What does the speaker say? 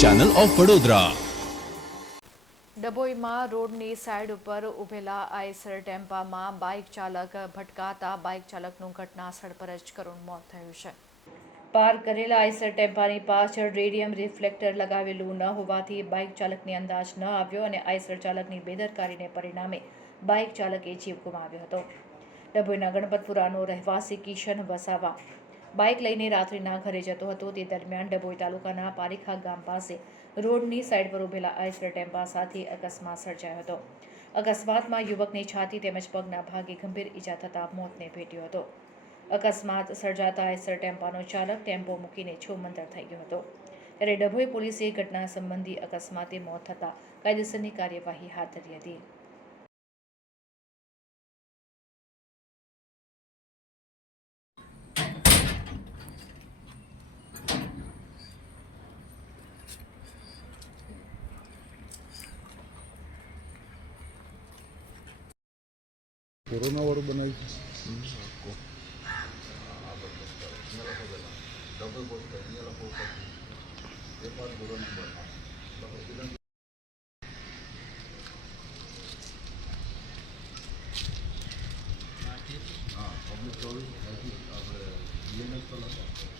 Channel of Vadodara. ડભોઈમાં રોડની side ઉપર ઊભેલા Eicher ટેમ્પામાં bike ચાલક ભટકાતા બાઇક ચાલકનું ઘટનાસ્થળ પર જ કરુણ મોત થયું છે। પાર્ક કરેલા આઈસર ટેમ્પાની પાછળ રેડિયમ રિફ્લેક્ટર લગાવેલું ન હોવાથી બાઇક ચાલકને અંદાજ ન આવ્યો અને આઈસર ચાલકની બેદરકારીને પરિણામે બાઇક ચાલકે જીવ ગુમાવ્યો હતો। ડભોઈના ગણપતપુરાનો રહેવાસી કિશન વસાવા બાઇક લઈને રાત્રિના ઘરે જતો હતો। તે દરમિયાન ડભોઈ તાલુકાના પારીખા ગામ પાસે રોડની સાઈડ પર ઊભેલા આઈસર ટેમ્પા સાથે અકસ્માત સર્જાયો હતો। અકસ્માતમાં યુવકની છાતી તેમજ પગના ભાગે ગંભીર ઈજા થતાં મોતને ભેટ્યો હતો। અકસ્માત સર્જાતા આઈસર ટેમ્પાનો ચાલક ટેમ્પો મૂકીને છોમંતર થઈ ગયો હતો। ત્યારે ડભોઈ પોલીસે ઘટના સંબંધી અકસ્માતે મોત થતાં કાયદેસરની કાર્યવાહી હાથ ધરી હતી। कोरोना वालों बनाई पब्लिक